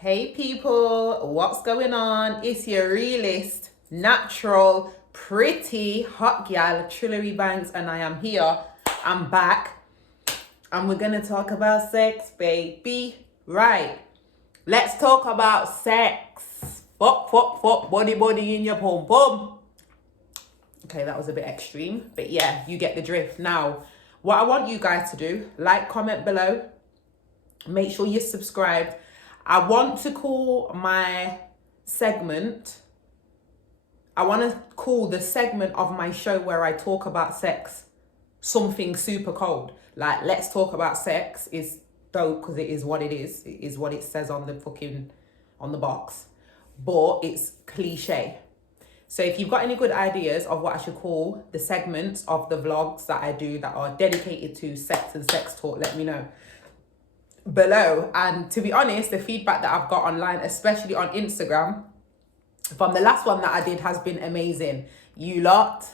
Hey people, what's going on? It's your realist, natural, pretty, hot gal, Trillary Banks, and I am here. I'm back, and we're gonna talk about sex, baby. Right, let's talk about sex. Fuck, body in your pum pum. Okay, that was a bit extreme, but yeah, you get the drift. Now, what I want you guys to do, like, comment below, make sure you're subscribed. I want to call my segment, I want to call the segment of my show where I talk about sex something super cold. Like, let's talk about sex is dope because it is what it is. It is what it says on the box. But it's cliche. So if you've got any good ideas of what I should call the segments of the vlogs that I do that are dedicated to sex and sex talk, let me know below. And to be honest, the feedback that I've got online, especially on Instagram, from the last one that I did, has been amazing. You lot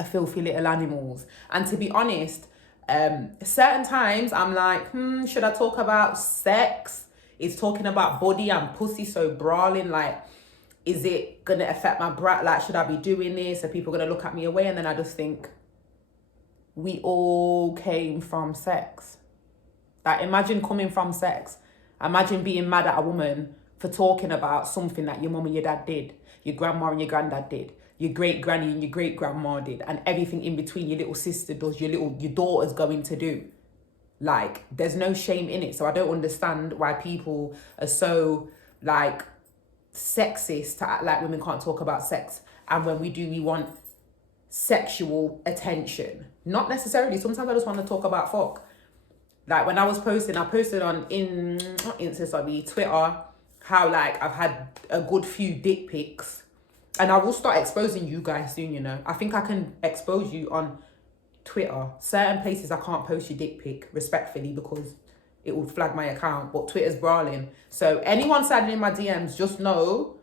are filthy little animals. And to be honest, certain times I'm like, should I talk about sex? Is talking about body and pussy so brawling? Like, is it gonna affect my brat? Like, should I be doing this? Are people gonna look at me away? And then I just think, we all came from sex. Like, imagine coming from sex. Imagine being mad at a woman for talking about something that your mum and your dad did, your grandma and your granddad did, your great granny and your great grandma did, and everything in between your little sister does, your daughter's going to do. Like, there's no shame in it. So I don't understand why people are so like sexist to act like women can't talk about sex, and when we do, we want sexual attention. Not necessarily. Sometimes I just want to talk about fuck. Like, when I was posting, I posted on Twitter, how like I've had a good few dick pics, and I will start exposing you guys soon, you know. I think I can expose you on Twitter. Certain places I can't post your dick pic respectfully because it would flag my account, but Twitter's brawling. So anyone sliding in my DMs, just know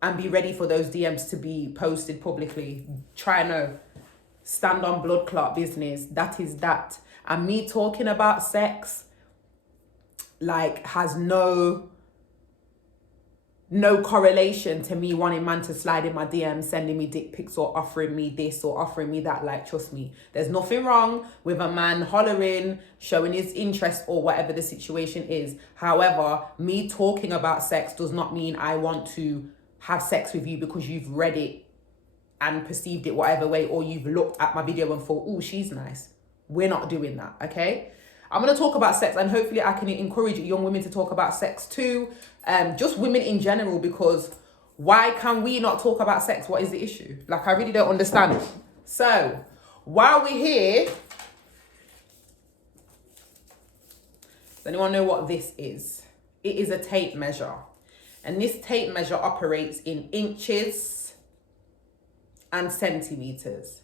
and be ready for those DMs to be posted publicly. Try no. Stand on blood clot business. That is that. And me talking about sex, like, has no correlation to me wanting man to slide in my DMs, sending me dick pics or offering me this or offering me that. Like, trust me, there's nothing wrong with a man hollering, showing his interest or whatever the situation is. However, me talking about sex does not mean I want to have sex with you because you've read it and perceived it whatever way, or you've looked at my video and thought, oh, she's nice. We're not doing that, okay? I'm going to talk about sex, and hopefully I can encourage young women to talk about sex too. Just women in general, because why can we not talk about sex? What is the issue? Like, I really don't understand. So, while we're here, does anyone know what this is? It is a tape measure. And this tape measure operates in inches and centimeters.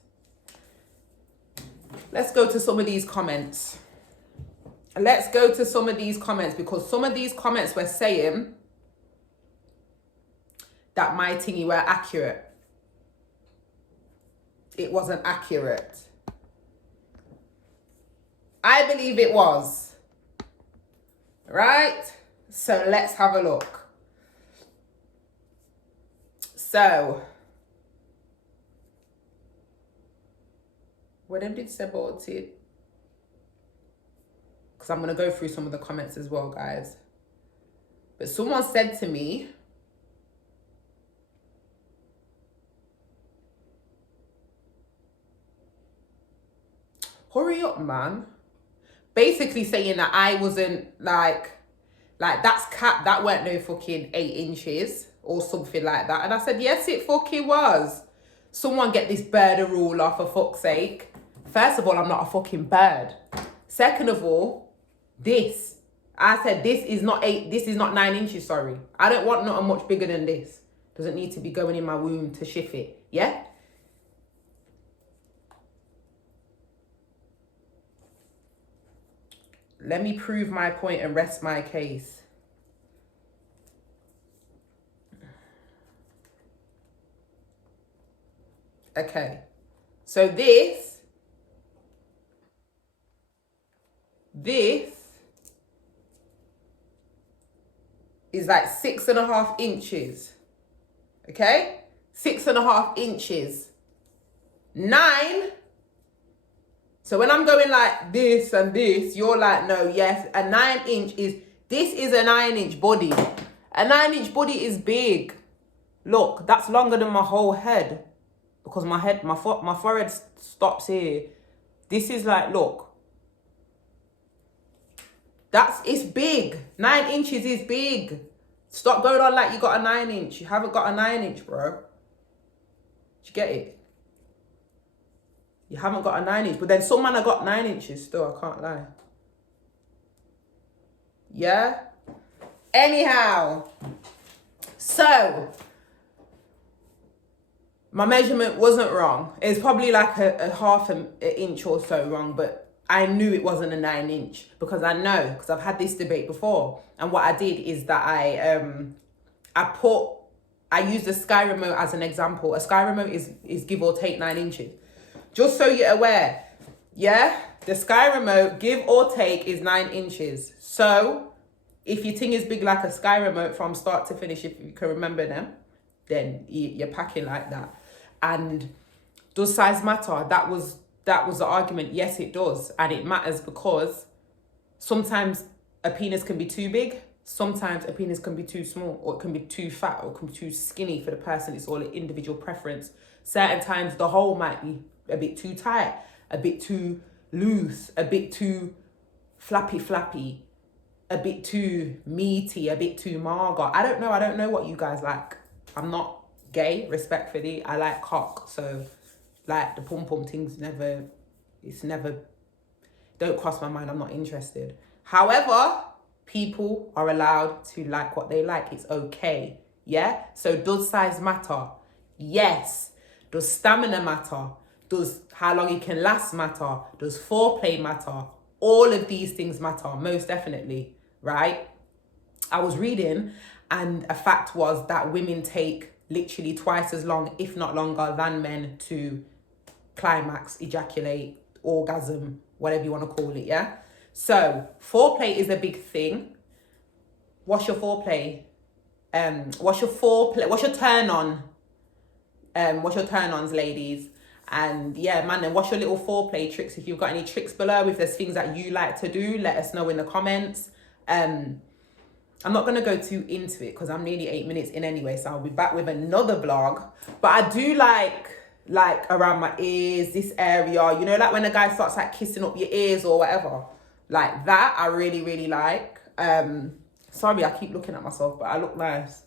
Let's go to some of these comments. Because some of these comments were saying that my thingy were accurate. It wasn't accurate. I believe it was. Right? So let's have a look. So, what them did say about it? Because I'm going to go through some of the comments as well, guys. But someone said to me, hurry up, man. Basically saying that I wasn't like that's cap, that weren't no fucking 8 inches or something like that. And I said, yes, it fucking was. Someone get this bird rule off, for fuck's sake. First of all, I'm not a fucking bird. Second of all, I said this is not 9 inches, sorry. I don't want nothing much bigger than this. Doesn't need to be going in my womb to shift it, yeah? Let me prove my point and rest my case. Okay, so this is like 6.5 inches. Okay? 6.5 inches. 9. So when I'm going like this and this, you're like, no, yes, a 9-inch this is a 9-inch body. A 9-inch body is big. Look, that's longer than my whole head. Because my forehead stops here. This is like, look. It's big. 9 inches is big. Stop going on like you got a 9-inch. You haven't got a 9-inch, bro. Do you get it? You haven't got a 9-inch. But then some man have got 9 inches still, I can't lie. Yeah? Anyhow. So, my measurement wasn't wrong. It's probably like a half an inch or so wrong, but I knew it wasn't a 9-inch because because I've had this debate before. And what I did is that I used a Sky remote as an example. A Sky remote is give or take 9 inches. Just so you're aware, yeah? The Sky remote, give or take, is 9 inches. So, if your thing is big like a Sky remote from start to finish, if you can remember them, then you're packing like that. And does size matter? That was the argument. Yes, it does. And it matters because sometimes a penis can be too big. Sometimes a penis can be too small, or it can be too fat, or it can be too skinny for the person. It's all an individual preference. Certain times the hole might be a bit too tight, a bit too loose, a bit too flappy, a bit too meaty, a bit too mager. I don't know what you guys like. I'm not gay, respectfully. I like cock, so like the pom-pom things never don't cross my mind. I'm not interested. However, people are allowed to like what they like. It's okay. Yeah? So does size matter? Yes. Does stamina matter? Does how long it can last matter? Does foreplay matter? All of these things matter, most definitely, right? I was reading, and a fact was that women take literally twice as long, if not longer, than men to climax, ejaculate, orgasm, whatever you want to call it, yeah? So, foreplay is a big thing. What's your foreplay? What's your turn on? What's your turn-ons, ladies? And yeah, man, then what's your little foreplay tricks? If you've got any tricks below, if there's things that you like to do, let us know in the comments. I'm not going to go too into it because I'm nearly 8 minutes in anyway, so I'll be back with another vlog. But I do like around my ears, this area, you know, like when a guy starts like kissing up your ears or whatever. Like that, I really, really like. Sorry, I keep looking at myself, but I look nice.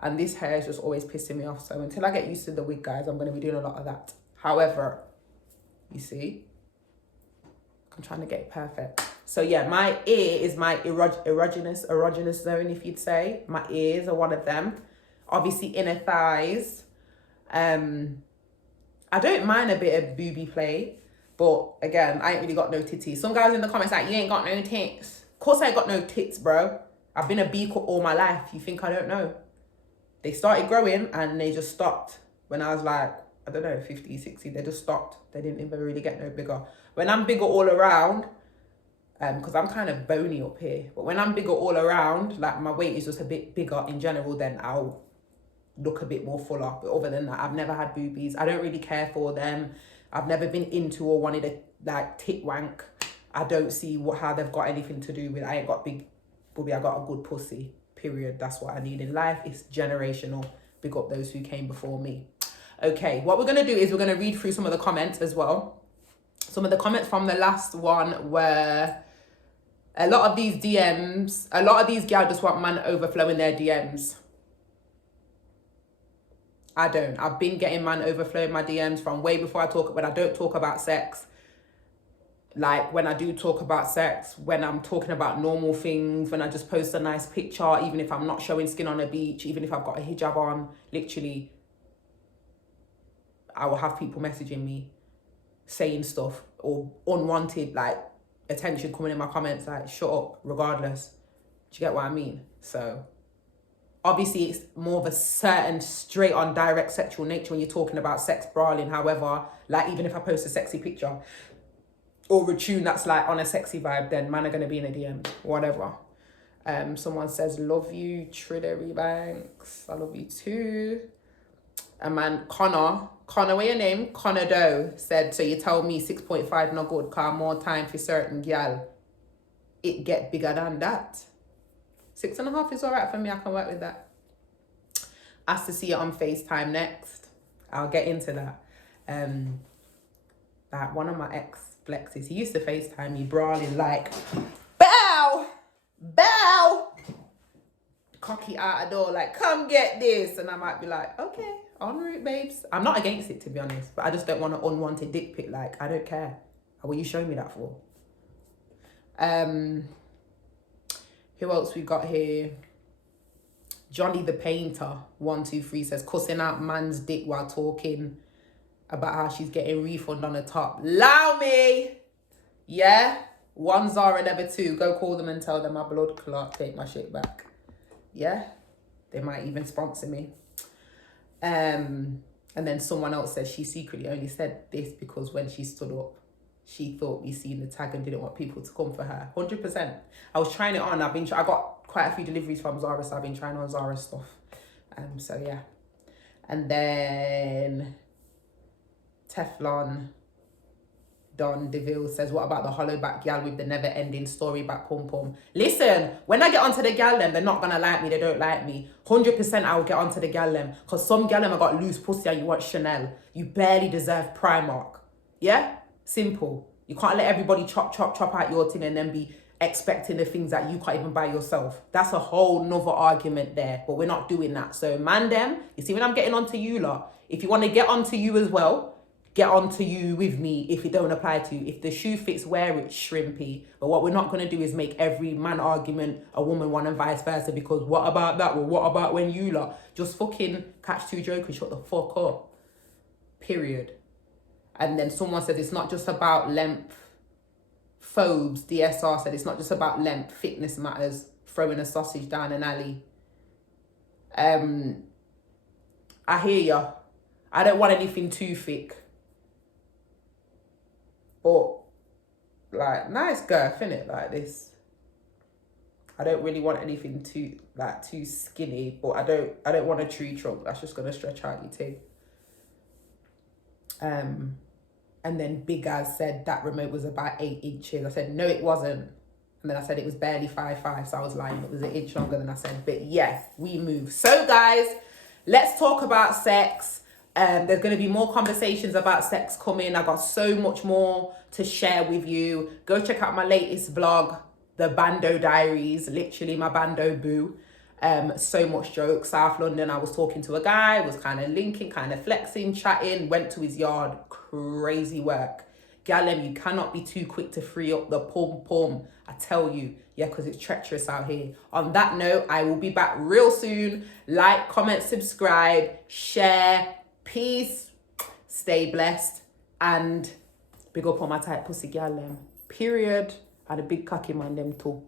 And this hair is just always pissing me off. So until I get used to the wig, guys, I'm going to be doing a lot of that. However, you see, I'm trying to get it perfect. So yeah, my ear is my erogenous zone, if you'd say. My ears are one of them. Obviously, inner thighs. I don't mind a bit of booby play, but again, I ain't really got no titties. Some guys in the comments like, you ain't got no tits. Of course I ain't got no tits, bro. I've been a B-cut all my life. You think I don't know? They started growing and they just stopped when I was like, I don't know, 50, 60, they just stopped. They didn't even really get no bigger. When I'm bigger all around, because I'm kind of bony up here, but when I'm bigger all around, like my weight is just a bit bigger in general, then I'll look a bit more fuller. But other than that, I've never had boobies. I don't really care for them. I've never been into or wanted a like tit wank. I don't see how they've got anything to do with it. I ain't got big boobie, I got a good pussy, period. That's what I need in life. It's generational. Big up those who came before me. Okay, what we're going to do is we're going to read through some of the comments as well. Some of the comments from the last one were a lot of these DMs, a lot of these gals just want man overflowing their DMs. I don't. I've been getting man overflowing my DMs from way before when I don't talk about sex. Like when I do talk about sex, when I'm talking about normal things, when I just post a nice picture, even if I'm not showing skin on the beach, even if I've got a hijab on, literally, I will have people messaging me saying stuff or unwanted like attention coming in my comments like, shut up, regardless. Do you get what I mean? So obviously it's more of a certain straight on direct sexual nature when you're talking about sex brawling. However, like even if I post a sexy picture or a tune that's like on a sexy vibe, then man are going to be in a DM, whatever. Someone says, love you, Trillary Banks. I love you too. A man, Connor, what's your name? Connor Doe said, so you tell me 6.5 no good, cause more time for certain gal. It get bigger than that. 6.5 is all right for me. I can work with that. Asked to see it on FaceTime next. I'll get into that. That one of my ex flexes, he used to FaceTime me brawling like, bow, cocky out the door, like, come get this. And I might be like, okay, en route, babes. I'm not against it, to be honest, but I just don't want an unwanted dick pic. Like, I don't care. What are you showing me that for? Who else we got here? Johnny the Painter, 123 says, cussing out man's dick while talking about how she's getting refund on the top. Allow me! Yeah? 1 Zara, never 2. Go call them and tell them my blood clot, take my shit back. Yeah? They might even sponsor me. And then someone else says she secretly only said this because when she stood up, she thought we seen the tag and didn't want people to come for her. 100%. I was trying it on. I got quite a few deliveries from Zara, so I've been trying on Zara stuff. So yeah. And then Teflon Don DeVille says, what about the hollow back gal with the never ending story back pum pum? Listen, when I get onto the gal them, they're not gonna like me, they don't like me. 100% I will get onto the gal them, because some gal them have got loose pussy and you want Chanel. You barely deserve Primark. Yeah? Simple. You can't let everybody chop out your thing and then be expecting the things that you can't even buy yourself. That's a whole nother argument there, but we're not doing that. So man them, you see when I'm getting onto you lot, if you want to get onto you as well, get onto you with me. If it don't apply to you, if the shoe fits, wear it, shrimpy. But what we're not going to do is make every man argument a woman one and vice versa, because what about that? Well, what about when you lot? Just fucking catch two jokers, shut the fuck up. Period. And then someone said it's not just about length. Phobes, DSR said it's not just about length. Fitness matters. Throwing a sausage down an alley. I hear ya. I don't want anything too thick. But, like, nice girth, innit? Like this. I don't really want anything too skinny, but I don't want a tree trunk. That's just gonna stretch out your teeth. And then Big Az said that remote was about 8 inches. I said, no, it wasn't. And then I said it was barely 5'5", so I was lying. It was an inch longer than I said. But yeah, we move. So guys, let's talk about sex. There's going to be more conversations about sex coming. I got so much more to share with you. Go check out my latest vlog, the Bando Diaries, literally my Bando boo. So much joke. South London, I was talking to a guy, was kind of linking, kind of flexing, chatting, went to his yard. Crazy work. Gallem, you cannot be too quick to free up the pum. I tell you. Yeah, because it's treacherous out here. On that note, I will be back real soon. Like, comment, subscribe, share. Peace. Stay blessed. And big up on my tight pussy gallem. Period. And a big cocky man them too.